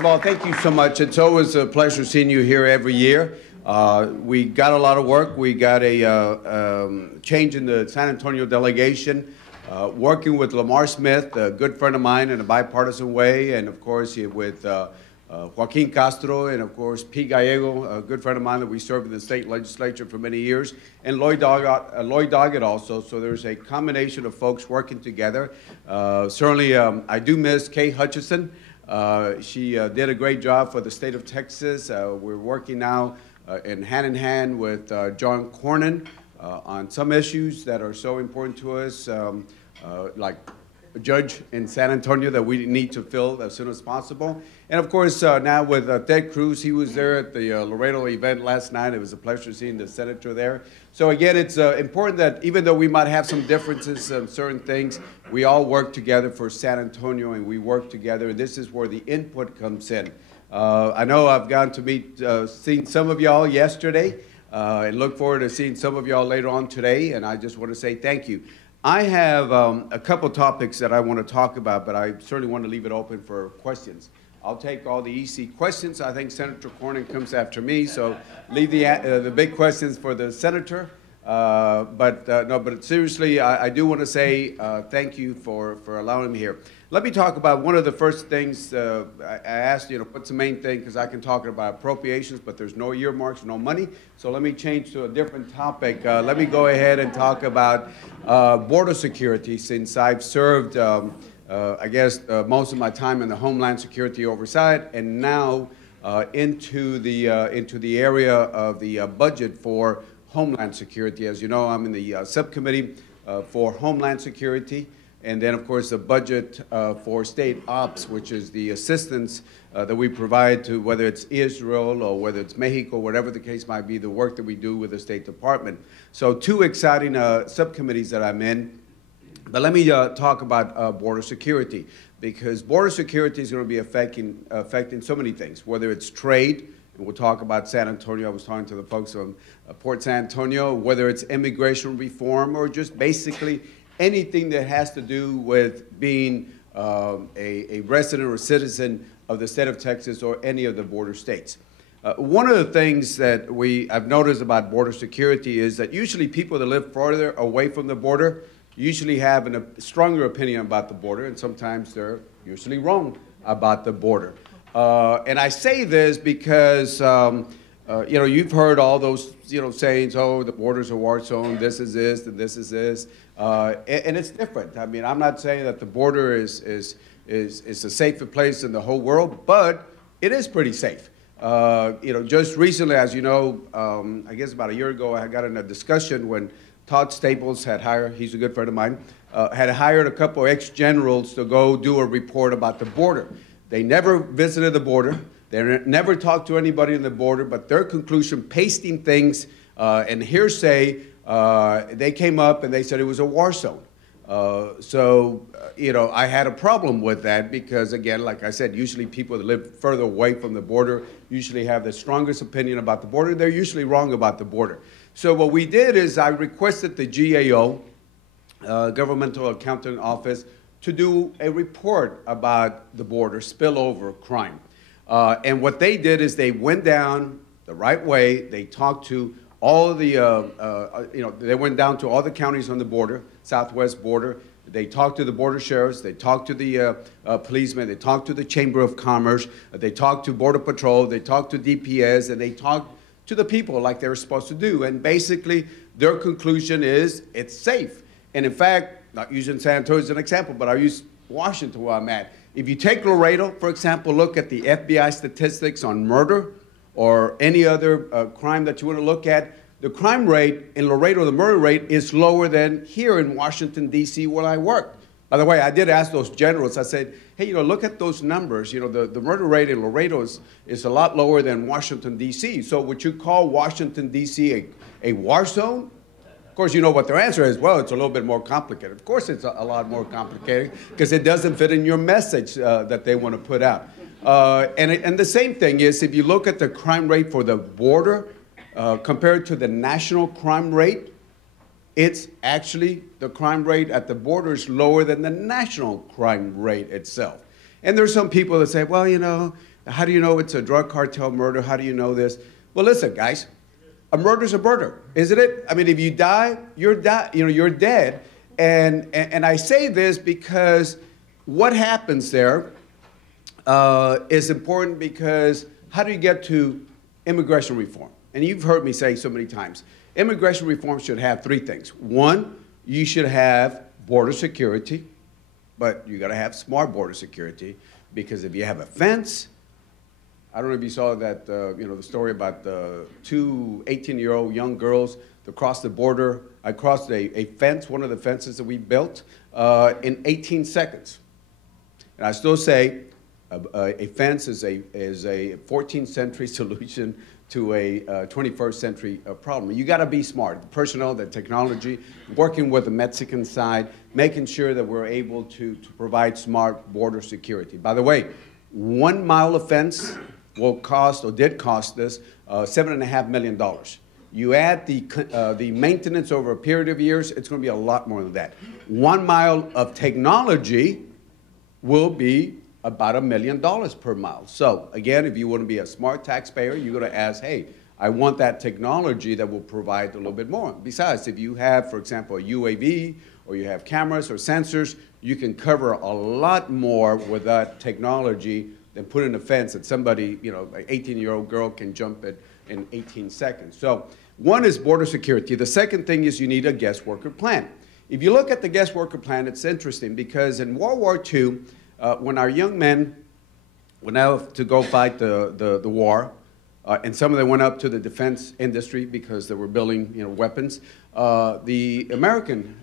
of all, thank you so much. It's always a pleasure seeing you here every year. We got a lot of work. We got a change in the San Antonio delegation, working with Lamar Smith, a good friend of mine in a bipartisan way, and of course with Joaquin Castro, and of course P. Gallego, a good friend of mine that we served in the state legislature for many years, and Lloyd Doggett also. So there's a combination of folks working together. Certainly, I do miss Kay Hutchison. She did a great job for the state of Texas. We're working now hand in hand with John Cornyn on some issues that are so important to us, like a judge in San Antonio that we need to fill as soon as possible. And of course, now with Ted Cruz, he was there at the Laredo event last night. It was a pleasure seeing the senator there. So again, it's important that even though we might have some differences on certain things, we all work together for San Antonio, and we work together. And this is where the input comes in. I know I've gotten to meet, seen some of y'all yesterday, and look forward to seeing some of y'all later on today. And I just want to say thank you. I have a couple topics that I want to talk about, but I certainly want to leave it open for questions. I'll take all the easy questions. I think Senator Cornyn comes after me, so leave the big questions for the senator. But seriously, I do want to say thank you for allowing me here. Let me talk about one of the first things I asked, what's the main thing, because I can talk about appropriations, but there's no earmarks, no money. So let me change to a different topic. Let me go ahead and talk about border security, since I've served, I guess, most of my time in the Homeland Security oversight, and now into the area of the budget for Homeland Security. As you know, I'm in the subcommittee for Homeland Security. And then, of course, the budget for state ops, which is the assistance that we provide to whether it's Israel or whether it's Mexico, whatever the case might be, the work that we do with the State Department. So two exciting subcommittees that I'm in. But let me talk about border security, because border security is going to be affecting so many things, whether it's trade, and we'll talk about San Antonio. I was talking to the folks from Port San Antonio, whether it's immigration reform or just basically anything that has to do with being a resident or citizen of the state of Texas or any of the border states. One of the things that I've noticed about border security is that usually people that live farther away from the border usually have a stronger opinion about the border, and sometimes they're usually wrong about the border. And I say this because you've heard all those sayings, oh, the border's a war zone, this is this, and this is this. And it's different. I mean, I'm not saying that the border is the safest place in the whole world, but it is pretty safe. Just recently, as you know, I guess about a year ago, I got in a discussion when Todd Staples had hired, he's a good friend of mine, had hired a couple of ex-generals to go do a report about the border. They never visited the border. They never talked to anybody in the border, but their conclusion, pasting things and hearsay, they came up and they said it was a war zone. I had a problem with that because, again, like I said, usually people that live further away from the border usually have the strongest opinion about the border. They're usually wrong about the border. So what we did is I requested the GAO, Governmental Accountant Office, to do a report about the border spillover crime. And what they did is they went down the right way. They talked to all the, they went down to all the counties on the border, southwest border. They talked to the border sheriffs. They talked to the policemen. They talked to the Chamber of Commerce. They talked to Border Patrol. They talked to DPS. And they talked to the people like they were supposed to do. And basically, their conclusion is it's safe. And in fact, not using San Antonio as an example, but I'll use Washington where I'm at. If you take Laredo, for example, look at the FBI statistics on murder or any other crime that you want to look at, the crime rate in Laredo, the murder rate, is lower than here in Washington, D.C., where I work. By the way, I did ask those generals, I said, hey, look at those numbers. The murder rate in Laredo is a lot lower than Washington, D.C. So would you call Washington, D.C. a war zone? Of course, you know what their answer is. Well, it's a little bit more complicated. Of course, it's a lot more complicated because it doesn't fit in your message that they want to put out. And the same thing is, if you look at the crime rate for the border compared to the national crime rate, it's actually the crime rate at the border is lower than the national crime rate itself. And there's some people that say, well, How do you know it's a drug cartel murder? How do you know this? Well, listen, guys, a murder's a murder, isn't it? I mean, if you die, you're dead. And I say this because what happens there is important, because how do you get to immigration reform? And you've heard me say so many times, immigration reform should have three things. One, you should have border security, but you got to have smart border security, because if you have a fence, I don't know if you saw that, the story about the two 18-year-old young girls that crossed the border. I crossed a fence, one of the fences that we built, in 18 seconds. And I still say a fence is a 14th century solution to a 21st century problem. You got to be smart. The personnel, the technology, working with the Mexican side, making sure that we're able to provide smart border security. By the way, 1 mile of fence will cost, or did cost us, $7.5 million. You add the maintenance over a period of years, it's going to be a lot more than that. 1 mile of technology will be about $1 million per mile. So again, if you want to be a smart taxpayer, you're going to ask, hey, I want that technology that will provide a little bit more. Besides, if you have, for example, a UAV, or you have cameras or sensors, you can cover a lot more with that technology than put in a fence that somebody, an 18-year-old girl can jump it in 18 seconds. So one is border security. The second thing is you need a guest worker plan. If you look at the guest worker plan, it's interesting, because in World War II, when our young men went out to go fight the war, and some of them went up to the defense industry because they were building weapons, the American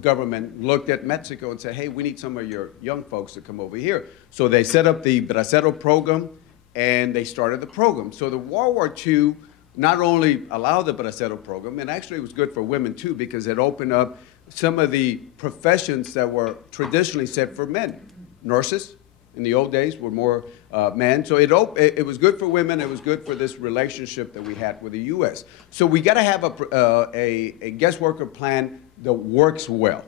government looked at Mexico and said, hey, we need some of your young folks to come over here. So they set up the Bracero program, and they started the program. So the World War II not only allowed the Bracero program, and actually it was good for women too, because it opened up some of the professions that were traditionally set for men. Nurses in the old days were more men. So it was good for women. It was good for this relationship that we had with the U.S. So we got to have a guest worker plan that works well,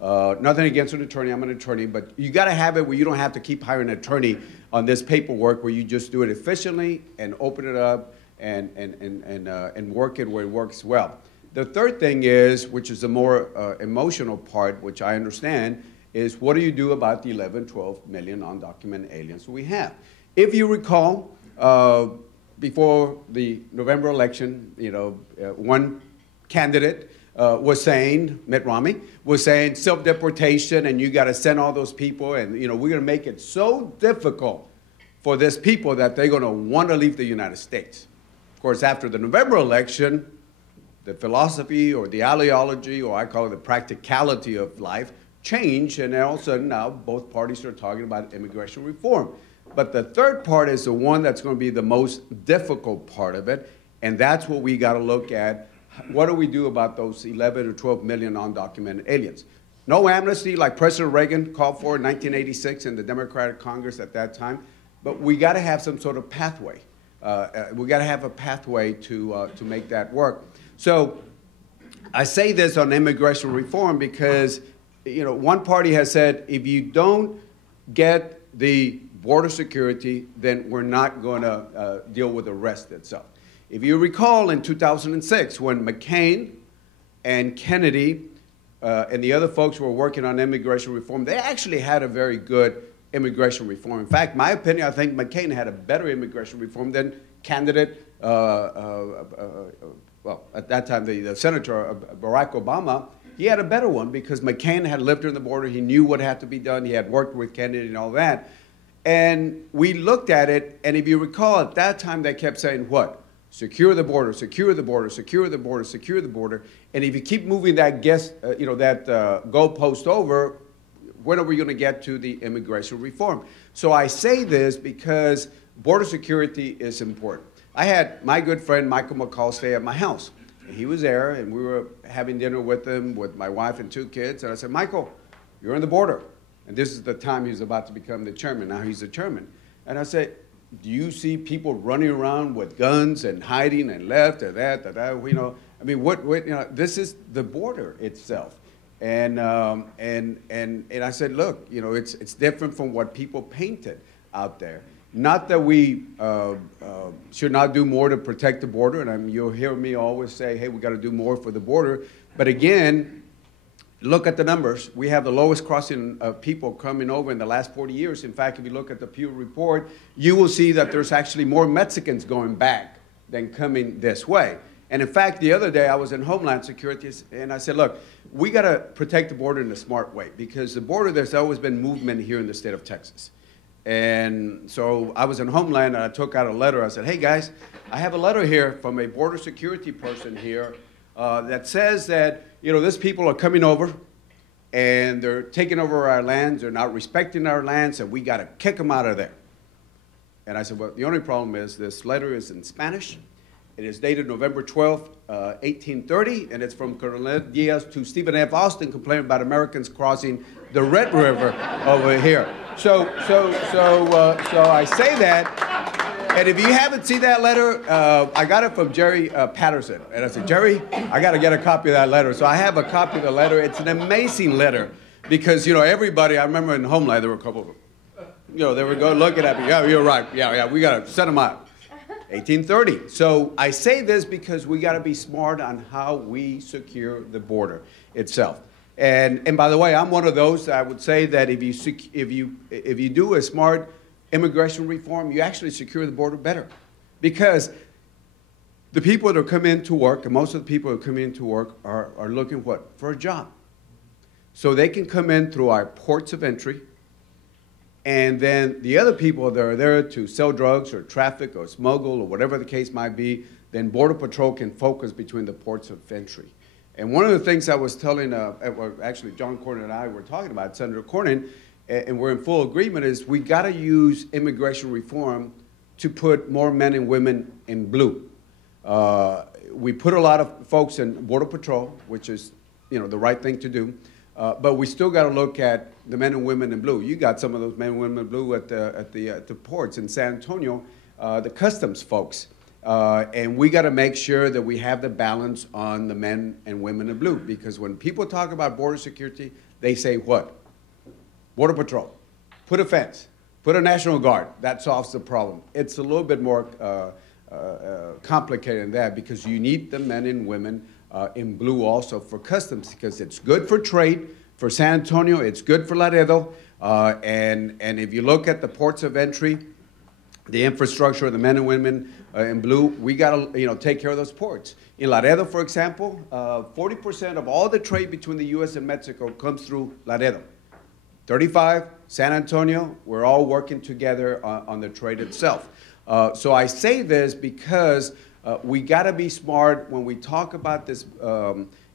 Nothing against an attorney. I'm an attorney. But you got to have it where you don't have to keep hiring an attorney on this paperwork, where you just do it efficiently and open it up and work it where it works well. The third thing is, which is the more emotional part, which I understand, is what do you do about the 11, 12 million undocumented aliens we have? If you recall, before the November election, one candidate was saying, Mitt Romney, was saying self-deportation, and you got to send all those people, and we're going to make it so difficult for these people that they're going to want to leave the United States. Of course, after the November election, the philosophy or the ideology, or I call it the practicality of life, changed, and all of a sudden now both parties are talking about immigration reform. But the third part is the one that's going to be the most difficult part of it, and that's what we got to look at. What do we do about those 11 or 12 million undocumented aliens? No amnesty like President Reagan called for in 1986 in the Democratic Congress at that time, but we got to have some sort of pathway. We got to have a pathway to make that work. So I say this on immigration reform because one party has said, if you don't get the border security, then we're not going to deal with the rest itself. If you recall, in 2006, when McCain and Kennedy and the other folks who were working on immigration reform, they actually had a very good immigration reform. In fact, my opinion, I think McCain had a better immigration reform than candidate, well, at that time, the Senator Barack Obama. He had a better one because McCain had lived on the border. He knew what had to be done. He had worked with Kennedy and all that. And we looked at it, and if you recall, at that time, they kept saying, what? Secure the border, secure the border, secure the border, secure the border. And if you keep moving that goalpost over, when are we going to get to the immigration reform? So I say this because border security is important. I had my good friend Michael McCall stay at my house. He was there, and we were having dinner with him, with my wife and 2 kids. And I said, Michael, you're on the border. And this is the time he was about to become the chairman. Now he's the chairman. And I said, do you see people running around with guns and hiding and left or that, I mean, this is the border itself. And I said, look, it's different from what people painted. out there. Not that we should not do more to protect the border, and you'll hear me always say, hey, we got to do more for the border. But again, look at the numbers. We have the lowest crossing of people coming over in the last 40 years. In fact, if you look at the Pew report, you will see that there's actually more Mexicans going back than coming this way. And in fact, the other day I was in Homeland Security and I said, look, we got to protect the border in a smart way because the border, there's always been movement here in the state of Texas. And so I was in Homeland and I took out a letter. I said, hey guys, I have a letter here from a border security person here that says that, you know, these people are coming over and they're taking over our lands, they're not respecting our lands, and we got to kick them out of there. And I said, well, the only problem is this letter is in Spanish. It is dated November 12th, 1830, and it's from Colonel Diaz to Stephen F. Austin complaining about Americans crossing the Red River over here. So I say that, and if you haven't seen that letter, I got it from Jerry Patterson, and I said, Jerry, I got to get a copy of that letter. So I have a copy of the letter. It's an amazing letter because, you know, everybody, I remember in Homeland, there were a couple of them, you know, they were going looking at me, yeah, you're right, yeah, we got to send them out. 1830. So I say this because we got to be smart on how we secure the border itself. And by the way, I'm one of those that I would say that if you do a smart immigration reform, you actually secure the border better. Because the people that are coming into work, and most of the people that are coming into work are looking what? For a job. So they can come in through our ports of entry, and then the other people that are there to sell drugs or traffic or smuggle or whatever the case might be, then Border Patrol can focus between the ports of entry. And one of the things I was telling, actually John Cornyn and I were talking about, Senator Cornyn, and we're in full agreement, is we got to use immigration reform to put more men and women in blue. We put a lot of folks in Border Patrol, which is, you know, the right thing to do. But we still got to look at the men and women in blue. You got some of those men and women in blue at the ports in San Antonio, the customs folks. And we got to make sure that we have the balance on the men and women in blue. Because when people talk about border security, they say what? Border Patrol. Put a fence. Put a National Guard. That solves the problem. It's a little bit more complicated than that because you need the men and women in blue also for customs because it's good for trade for San Antonio, it's good for Laredo, and if you look at the ports of entry, the infrastructure of the men and women in blue, we got to take care of those ports. In Laredo, for example, 40% of all the trade between the U.S. and Mexico comes through Laredo. 35, San Antonio, we're all working together on the trade itself. So I say this because we got to be smart when we talk about this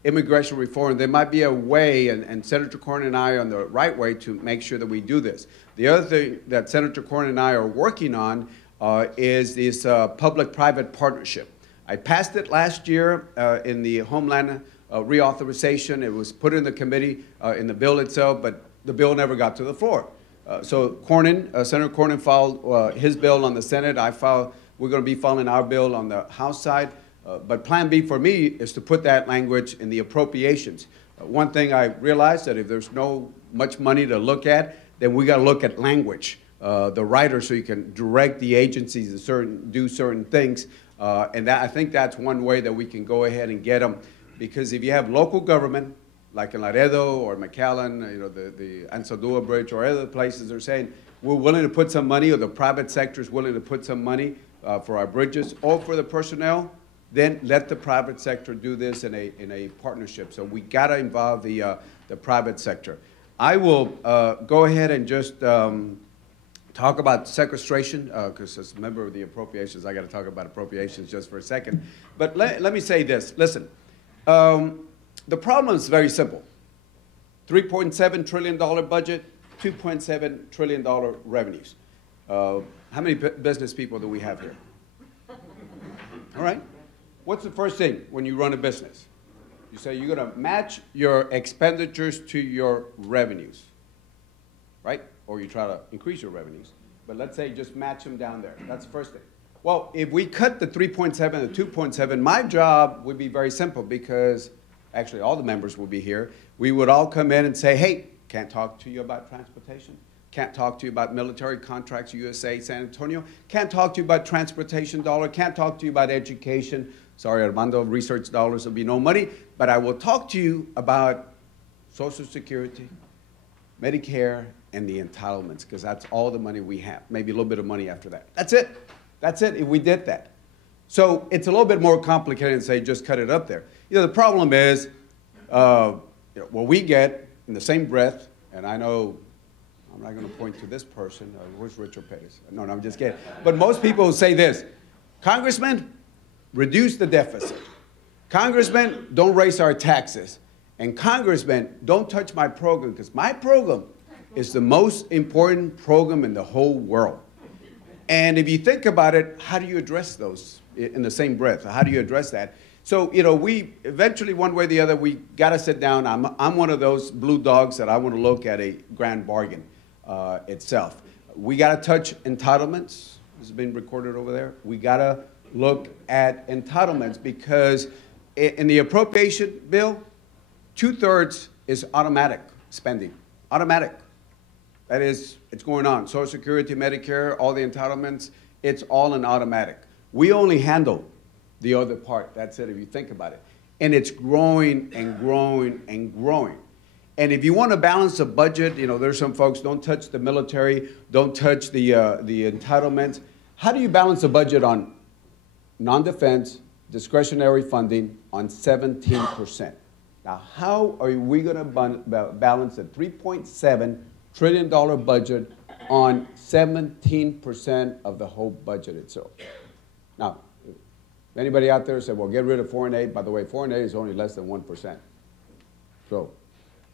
immigration reform. There might be a way, and Senator Cornyn and I are on the right way to make sure that we do this. The other thing that Senator Cornyn and I are working on is this Public-Private Partnership. I passed it last year in the Homeland reauthorization. It was put in the committee in the bill itself, but the bill never got to the floor. So Senator Cornyn filed his bill on the Senate. We're going to be filing our bill on the House side. But Plan B for me is to put that language in the appropriations. One thing I realized that if there's no much money to look at, then we got to look at language, the writer, so you can direct the agencies to do certain things. And I think that's one way that we can go ahead and get them. Because if you have local government, like in Laredo or McAllen, the Anzaldúa Bridge or other places, they're saying, we're willing to put some money, or the private sector is willing to put some money for our bridges or for the personnel, then let the private sector do this in a partnership. So we got to involve the private sector. I will go ahead and just talk about sequestration, because as a member of the appropriations, I got to talk about appropriations just for a second. But let me say this. Listen, the problem is very simple. $3.7 trillion budget, $2.7 trillion revenues. How many business people do we have here? All right. What's the first thing when you run a business? You say you're going to match your expenditures to your revenues, right? Or you try to increase your revenues. But let's say just match them down there. That's the first thing. Well, if we cut the 3.7 and the 2.7, my job would be very simple because actually all the members will be here. We would all come in and say, hey, can't talk to you about transportation. Can't talk to you about military contracts, USA, San Antonio. Can't talk to you about transportation dollar. Can't talk to you about education. Sorry, Armando, research dollars will be no money. But I will talk to you about Social Security, Medicare, and the entitlements, because that's all the money we have. Maybe a little bit of money after that. That's it. That's it if we did that. So it's a little bit more complicated than say just cut it up there. You know, the problem is what we get in the same breath, and I know I'm not going to point to this person. Where's Richard Pettis? No, I'm just kidding. But most people will say this: Congressman, reduce the deficit. Congressman, don't raise our taxes. And Congressman, don't touch my program, because my program is the most important program in the whole world. And if you think about it, how do you address those in the same breath? How do you address that? So, you know, we eventually, one way or the other, we got to sit down. I'm one of those blue dogs that I want to look at a grand bargain itself. We got to touch entitlements. This has been recorded over there. We got to look at entitlements, because in the appropriation bill, 2/3 is automatic spending. Automatic. That is, it's going on. Social Security, Medicare, all the entitlements, it's all in automatic. We only handle the other part. That's it, if you think about it. And it's growing and growing and growing. And if you want to balance a budget, you know, there's some folks, don't touch the military, don't touch the entitlements. How do you balance a budget on non-defense, discretionary funding on 17%? Now, how are we going to balance a $3.7 trillion budget on 17% of the whole budget itself? Now, if anybody out there said, well, get rid of foreign aid. By the way, foreign aid is only less than 1%. So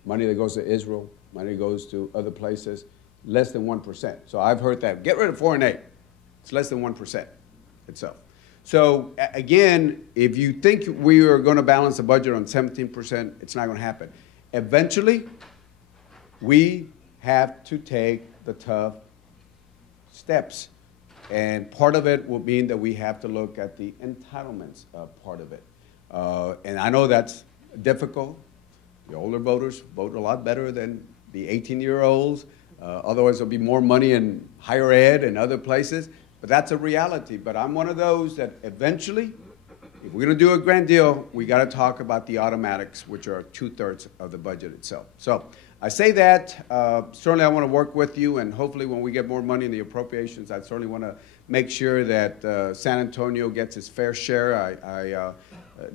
money that goes to Israel, money goes to other places, less than 1%. So I've heard that. Get rid of foreign aid. It's less than 1% itself. So again, if you think we are going to balance the budget on 17%, it's not going to happen. Eventually, we have to take the tough steps. And part of it will mean that we have to look at the entitlements part of it. And I know that's difficult. The older voters vote a lot better than the 18-year-olds. Otherwise, there'll be more money in higher ed and other places. But that's a reality. But I'm one of those that eventually, if we're going to do a grand deal, we got to talk about the automatics, which are 2/3 of the budget itself. So I say that. Certainly I want to work with you, and hopefully when we get more money in the appropriations, I certainly want to make sure that San Antonio gets its fair share. I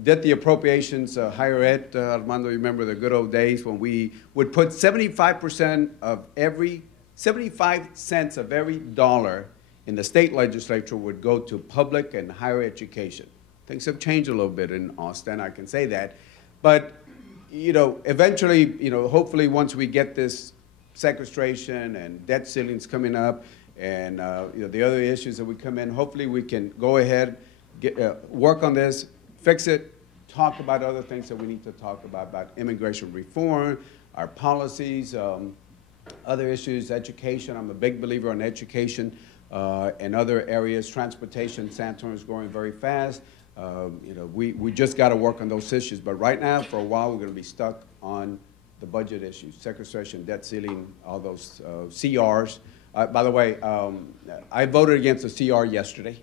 did the appropriations higher ed. Armando, you remember the good old days when we would put 75 cents of every dollar in the state legislature would go to public and higher education. Things have changed a little bit in Austin, I can say that. But, you know, eventually, you know, hopefully once we get this sequestration and debt ceilings coming up and, you know, the other issues that we come in, hopefully we can go ahead, work on this, fix it, talk about other things that we need to talk about immigration reform, our policies, other issues, education. I'm a big believer in education. And other areas, transportation, San Antonio is growing very fast. You know, we just got to work on those issues. But right now, for a while, we're going to be stuck on the budget issues, sequestration, debt ceiling, all those CRs. By the way, I voted against the CR yesterday.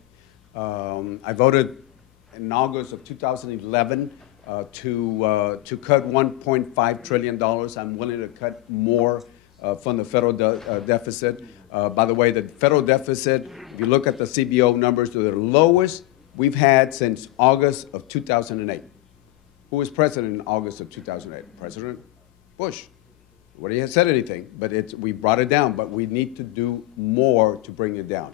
I voted in August of 2011 to cut $1.5 trillion. I'm willing to cut more from the federal deficit. By the way, the federal deficit, if you look at the CBO numbers, they're the lowest we've had since August of 2008. Who was president in August of 2008? President Bush. Nobody has said anything, but we brought it down. But we need to do more to bring it down.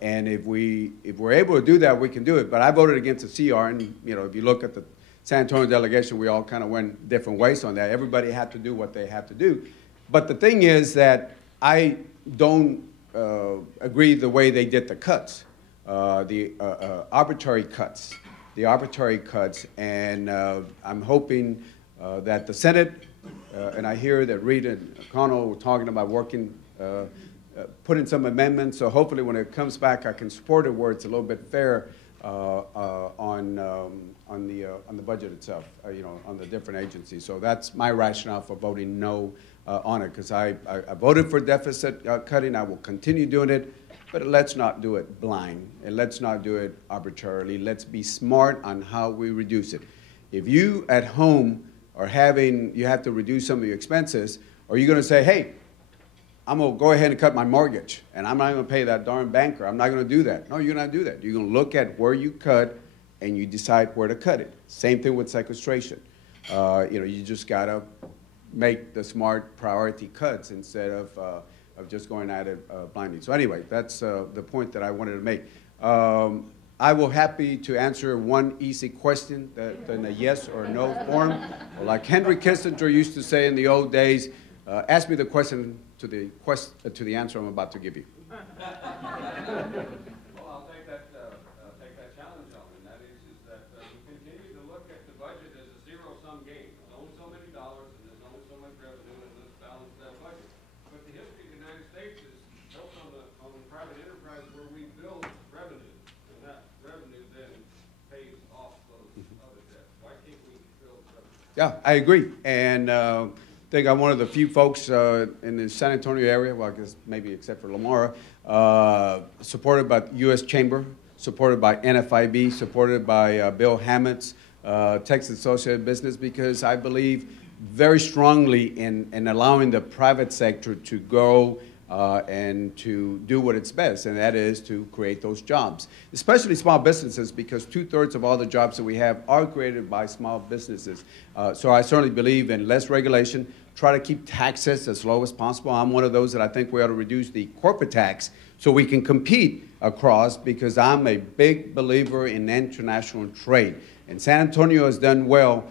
And if we're able to do that, we can do it. But I voted against the CR, and you know, if you look at the San Antonio delegation, we all kind of went different ways on that. Everybody had to do what they had to do. But the thing is that I don't agree the way they did the cuts, the arbitrary cuts, and I'm hoping that the Senate, and I hear that Reid and Connell were talking about working, putting some amendments, so hopefully when it comes back I can support it where it's a little bit fair on the budget itself, you know, on the different agencies. So that's my rationale for voting no on it, because I voted for deficit cutting. I will continue doing it, but let's not do it blind, and let's not do it arbitrarily. Let's be smart on how we reduce it. If you at home are you have to reduce some of your expenses, are you going to say, hey, I'm going to go ahead and cut my mortgage, and I'm not going to pay that darn banker. I'm not going to do that. No, you're not going to do that. You're going to look at where you cut, and you decide where to cut it. Same thing with sequestration. You just got to make the smart priority cuts instead of just going at it blindly. So anyway, that's the point that I wanted to make. I will happy to answer one easy question in a yes or no form. Or like Henry Kissinger used to say in the old days, ask me the question to the answer I'm about to give you. Well, I'll take that challenge on, and that is that we continue to look at the budget as a zero-sum game. There's only so many dollars, and there's only so much revenue, and let's balance that budget. But the history of the United States is built on the private enterprise where we build revenue, and that revenue then pays off those other debts. Why can't we build revenue? Yeah, I agree. And I think I'm one of the few folks in the San Antonio area, well, I guess maybe except for Lamar, supported by U.S. Chamber, supported by NFIB, supported by Bill Hammett's Texas Associated Business, because I believe very strongly in allowing the private sector to go and to do what it's best, and that is to create those jobs, especially small businesses, because 2/3 of all the jobs that we have are created by small businesses. So I certainly believe in less regulation, try to keep taxes as low as possible. I'm one of those that I think we ought to reduce the corporate tax so we can compete across, because I'm a big believer in international trade. And San Antonio has done well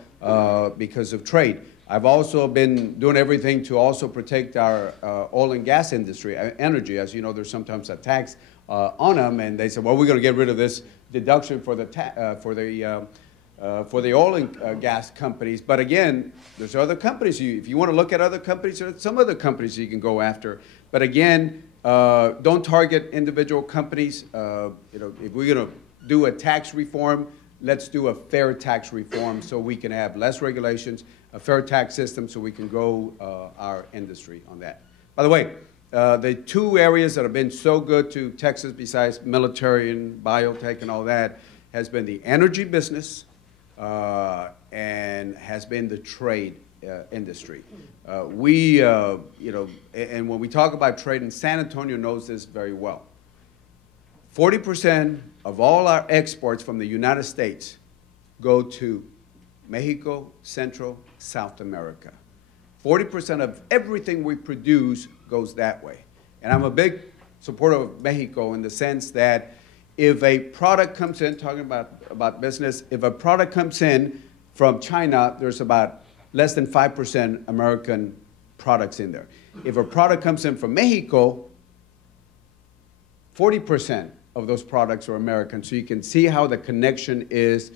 because of trade. I've also been doing everything to also protect our oil and gas industry, energy. As you know, there's sometimes a tax on them, and they said, well, we're going to get rid of this deduction for the oil and gas companies. But again, there's other companies. If you want to look at other companies, there's some other companies you can go after. But again, don't target individual companies. If we're going to do a tax reform, let's do a fair tax reform so we can have less regulations, a fair tax system so we can grow our industry on that. By the way, the two areas that have been so good to Texas besides military and biotech and all that has been the energy business and has been the trade industry. And when we talk about trade, and San Antonio knows this very well, 40% of all our exports from the United States go to Mexico, Central, South America. 40% of everything we produce goes that way. And I'm a big supporter of Mexico in the sense that if a product comes in, talking about business, if a product comes in from China, there's about less than 5% American products in there. If a product comes in from Mexico, 40% of those products are American. So you can see how the connection is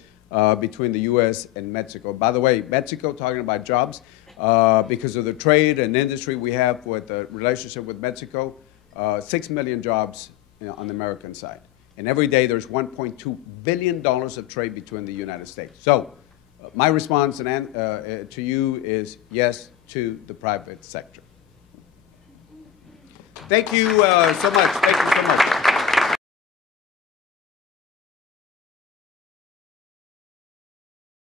between the U.S. and Mexico. By the way, Mexico, talking about jobs, because of the trade and industry we have with the relationship with Mexico, 6 million jobs on the American side. And every day there's $1.2 billion of trade between the United States. So my response to you is yes to the private sector. Thank you so much. Thank you so much.